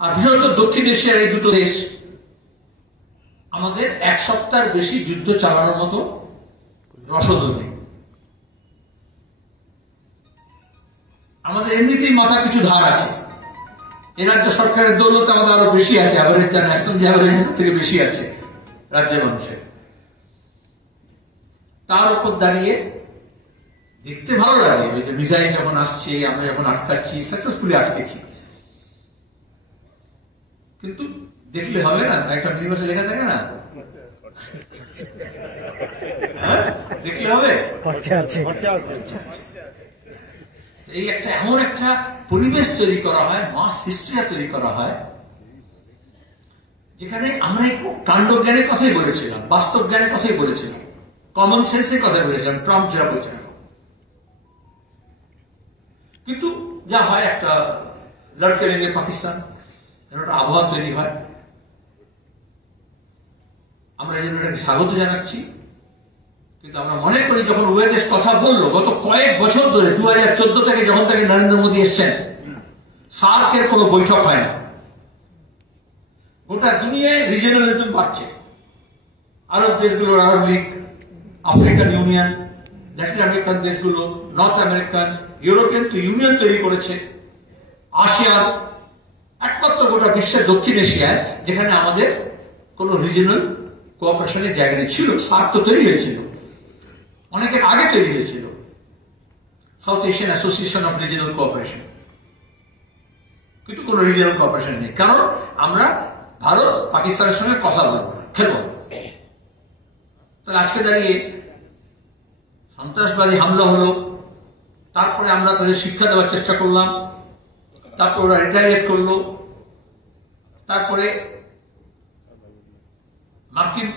আর বিশেষত দক্ষিণ এশিয়ার এই দুটো দেশ আমাদের এক সপ্তাহের বেশি যুদ্ধ চালানোর মতো রসদ নেই। আমাদের এমনিতেই মাথা কিছু ধার আছে, এই রাজ্য সরকারের দৌলত আমাদের আরো বেশি আছে, অ্যাভারেজ ন্যাশনাল অ্যাভারেজ থেকে বেশি আছে রাজ্যের মানুষের। তার উপর দাঁড়িয়ে দেখতে ভালো লাগে যে মিসাইল যখন আসছে, আমরা যখন আটকাচ্ছি, সাকসেসফুলি আটকেছি, কিন্তু দেখলে হবে না, একটা মিনিমাসে লেখা থাকে না, দেখলে হবে। এই একটা এমন একটা পরিবেশ তৈরি করা হয়, মাস হিস্ট্রিয়া তৈরি করা হয়, যেখানে আমরা একটু কাণ্ড জ্ঞানের কথাই বলেছিলাম, বাস্তব জ্ঞানের কথাই বলেছিলাম, কমন সেন্সের কথাই বলেছিলাম, ট্রাম্প যারা বলছিলেন। কিন্তু যা হয়, একটা লড়কে লেগে পাকিস্তান একটা আবহাওয়া তৈরি হয়। আমরা এই জন্য এটাকে স্বাগত জানাচ্ছি, কিন্তু আমরা মনে করি যখন উভয় দেশ কথা বললো গত কয়েক বছর ধরে, 2014 থেকে যখন থেকে নরেন্দ্র মোদী এসছেন, সার্কের কোনো বৈঠক হয় না। গোটা দুনিয়ায় রিজিওনালিজম বাড়ছে। আরব দেশগুলোর আরব league, African Union, Latin American দেশগুলো, নর্থ আমেরিকান, ইউরোপিয়ান তো ইউনিয়ন তৈরি করেছে। আসিয়ান, একমাত্র গোটা বিশ্বের দক্ষিণ এশিয়ায় যেখানে আমাদের কোন রিজিওনাল কোঅপারেশনের জায়গা নেই। ছিল, সার্ক তো তৈরি হয়েছিল, অনেকের আগে তৈরি হয়েছিল, south Asian association of regional cooperation, কিন্তু কোন রিজিওনাল কোঅপারেশন নেই। কারণ আমরা ভারত পাকিস্তানের সঙ্গে কথা বলবো না, খেলবো। তাহলে আজকে দাঁড়িয়ে সন্ত্রাসবাদী হামলা হলো, তারপরে আমরা তাদের শিক্ষা দেওয়ার চেষ্টা করলাম, তারপর ওরা রিটালিয়েট করলো, তারপরে মার্কিন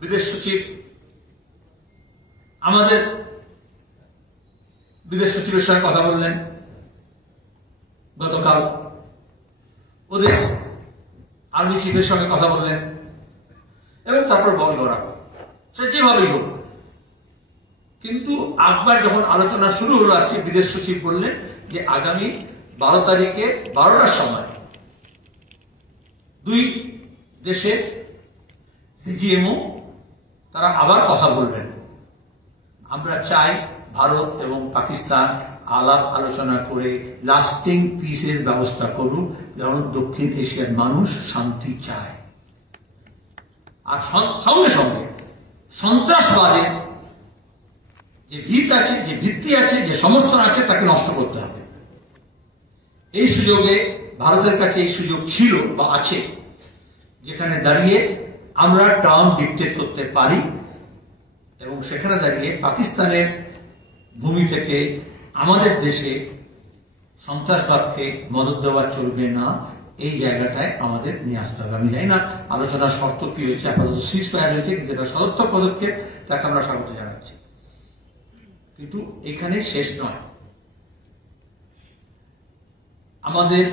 বিদেশ সচিব আমাদের বিদেশ সচিবের সঙ্গে কথা বললেন গতকাল, ওদের আর্মি চিফের সঙ্গে কথা বললেন, এবং তারপর বল করা, সে যেভাবেই হোক। কিন্তু একবার যখন আলোচনা শুরু হলো, আজকে বিদেশ সচিব বললেন যে আগামী 12 তারিখে 12টার সময় দুই দেশের ডিজিএমও তারা আবার কথা বলবেন। আমরা চাই ভারত এবং পাকিস্তান আলাপ আলোচনা করে লাস্টিং পিসের ব্যবস্থা করুন, যেমন দক্ষিণ এশিয়ার মানুষ শান্তি চায়। আর সঙ্গে সঙ্গে সন্ত্রাসবাদের যে ভিত আছে, যে ভিত্তি আছে, যে সমর্থন আছে, তাকে নষ্ট করতে হবে। এই সুযোগে ভারতের কাছে এই সুযোগ ছিল বা আছে, যেখানে দাঁড়িয়ে আমরা টার্ম ডিক্টেট করতে পারি, এবং সেখানে দাঁড়িয়ে পাকিস্তানের ভূমি থেকে আমাদের দেশে সন্ত্রাসবাদকে মদত দেওয়া চলবে না, এই জায়গাটায় আমাদের নিয়ে আসতে হবে। আমি জানি না আলোচনার শর্ত কি হয়েছে, আপাতত সিজ ফায়ার হয়েছে, কিন্তু এটা সদর্থক পদক্ষেপ, তাকে আমরা স্বাগত জানাচ্ছি। কিন্তু এখানে শেষ নয়। আমাদের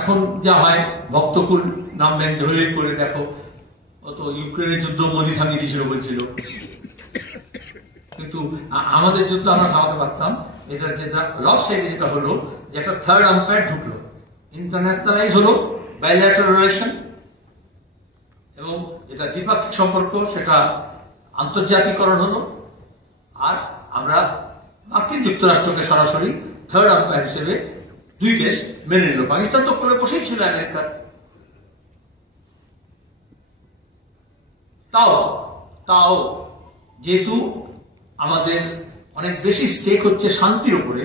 এখন যা হয়, ভক্তকুল নামবেন হলেই করে দেখো, ও তো ইউক্রেনের যুদ্ধ মোদী থামিয়ে দিয়েছিল বলছিল, কিন্তু আমাদের যুদ্ধ আমরা থামাতে পারতাম। এটা যেটা লস সাইডে যেটা হলো, যে একটা থার্ড আম্পায়ার ঢুকলো, ইন্টারন্যাশনালাইজ হলো বাইল্যাটারাল রিলেশন, এবং যেটা দ্বিপাক্ষিক সম্পর্ক সেটা আন্তর্জাতিকরণ হলো। আর আমরা মার্কিন যুক্তরাষ্ট্রকে সরাসরি থার্ড আম্পায়ার হিসেবে দুই দেশ মেনে নিল। পাকিস্তান তো করে বসেই ছিল আমেরিকার। তাও যেহেতু আমাদের অনেক বেশি স্টেক হচ্ছে শান্তির উপরে,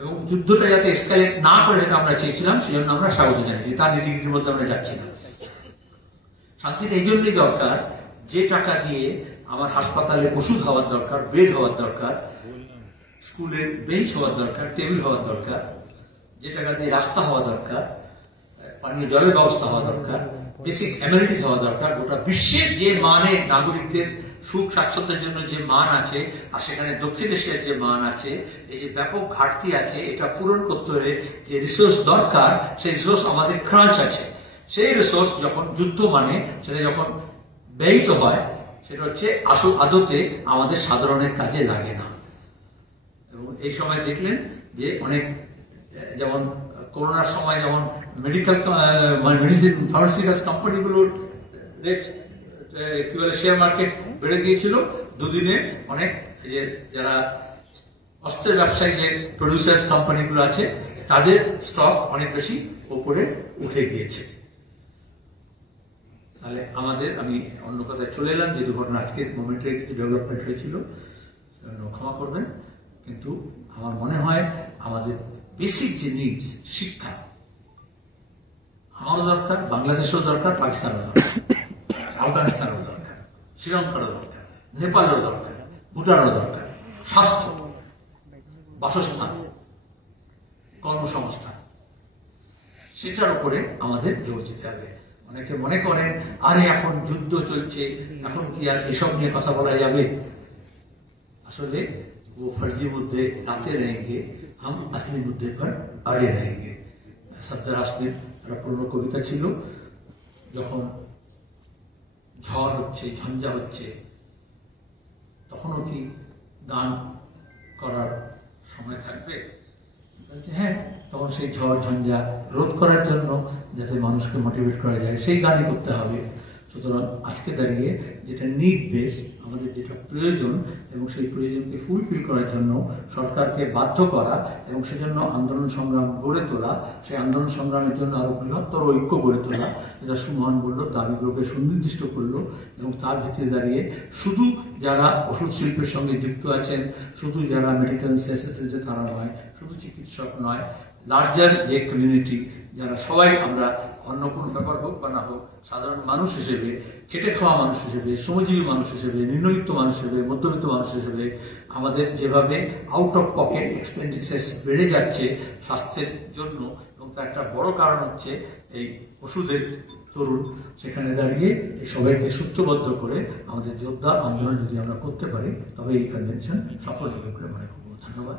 এবং যুদ্ধটা যাতে এসকালেট না করে সেটা আমরা চেয়েছিলাম, সেজন্য আমরা স্বাগত জানিয়েছি। তার নিটিগিটির মধ্যে আমরা যাচ্ছি না। শান্তিটা এই জন্যই দরকার, যে টাকা দিয়ে আমার হাসপাতালে ওষুধ হওয়ার দরকার, বেড হওয়ার দরকার, স্কুলের বেঞ্চ হওয়ার দরকার, টেবিল হওয়ার দরকার, যে টাকা দিয়ে রাস্তা হওয়া দরকার, পানীয় জলের ব্যবস্থা হওয়া দরকার, বেসিক অ্যামিনিটিস হওয়া দরকার, গোটা বিশ্বের যে মানে নাগরিকদের সুখ স্বাচ্ছন্দ্যের জন্য যে মান আছে, আর সেখানে দক্ষিণ এশিয়ার যে মান আছে, এই যে ব্যাপক ঘাটতি আছে, এটা পূরণ করতে হলে যে রিসোর্স দরকার, সেই রিসোর্স আমাদের ক্রাঞ্চ আছে। সেই রিসোর্স যখন যুদ্ধ মানে সেটা যখন ব্যয়িত হয়, সেটা হচ্ছে আসল আদতে আমাদের সাধারণের কাজে লাগে না। এবং এই সময় দেখলেন যে অনেক, যেমন করোনার সময় যেমন মেডিকেল মেডিসিন ফার্মাসিউটিক্যালস কোম্পানিগুলোর রেট কি বলে শেয়ার মার্কেট বেড়ে গিয়েছিল দুদিনে। অনেক যে যারা অস্ত্রের ব্যবসায়ী যে প্রডিউসার্স কোম্পানিগুলো আছে তাদের স্টক অনেক বেশি উপরে উঠে গিয়েছে। তাহলে আমাদের, আমি অন্য কথায় চলে এলাম, যে দুর্ঘটনা আজকের মোমেন্টের কিছু ডেভেলপমেন্ট হয়েছিল, ক্ষমা করবেন, কিন্তু আমার মনে হয় আমাদের বেসিক যে নিডস, শিক্ষা আমারও দরকার, বাংলাদেশেও দরকার, পাকিস্তানেরও দরকার, আফগানিস্তানেরও দরকার, শ্রীলঙ্কারও দরকার, নেপালেরও দরকার, ভুটানেরও দরকার। স্বাস্থ্য, বাসস্থান, কর্মসংস্থান, সেটার উপরে আমাদের জোর দিতে হবে। অনেকে মনে করেন আরে এখন যুদ্ধ চলছে, এখন কি আর এসব নিয়ে কথা বলা যাবে? আসলে ও ফর্জি মুদ্দে আতে रहेंगे, हम असली मुद्दे पर अड़े रहेंगे। সর্দার আসমির একটা পুরনো কবিতা ছিল, যখন ঝড় হচ্ছে, ঝঞ্ঝা হচ্ছে, তখনও কি গান করার সময় থাকবে? হ্যাঁ, তখন সেই ঝড় ঝঞ্ঝা রোধ করার জন্য যাতে মানুষকে মোটিভেট করা যায় সেই গানই করতে হবে। সুতরাং আজকে দাঁড়িয়ে যেটা নিড বেসড, আমাদের যেটা প্রয়োজন এবং সেই প্রয়োজনকে ফুলফিল করার জন্য সরকারকে বাধ্য করা এবং সেজন্য আন্দোলন সংগ্রাম গড়ে তোলা, সেই আন্দোলন সংগ্রামের জন্য আরো বৃহত্তর ঐক্য গড়ে তোলা, যেটা সুমন বলল, দাবিগুলোকে সুনির্দিষ্ট করলো এবং তার ভিত্তিতে দাঁড়িয়ে শুধু যারা ওষুধ শিল্পের সঙ্গে যুক্ত আছেন, শুধু যারা মেডিকেল নেসেসিটিতে তারা নয়, শুধু চিকিৎসক নয়, লার্জার যে কমিউনিটি, যারা সবাই আমরা অন্য কোনো ব্যাপার হোক বা না হোক, সাধারণ মানুষ হিসেবে, খেটে খাওয়া মানুষ হিসেবে, শ্রমজীবী মানুষ হিসেবে, নিম্নবিত্ত মানুষ হিসেবে, মধ্যবিত্ত মানুষ হিসেবে আমাদের যেভাবে আউট অফ পকেট এক্সপেন্ডিচার বেড়ে যাচ্ছে স্বাস্থ্যের জন্য, এবং তার একটা বড় কারণ হচ্ছে এই ওষুধের তরুণ, সেখানে দাঁড়িয়ে এই সবাইকে সূত্রবদ্ধ করে আমাদের যোদ্ধা আন্দোলন যদি আমরা করতে পারি, তবে এই কনভেনশন সফল হবে বলে মনে করব। ধন্যবাদ।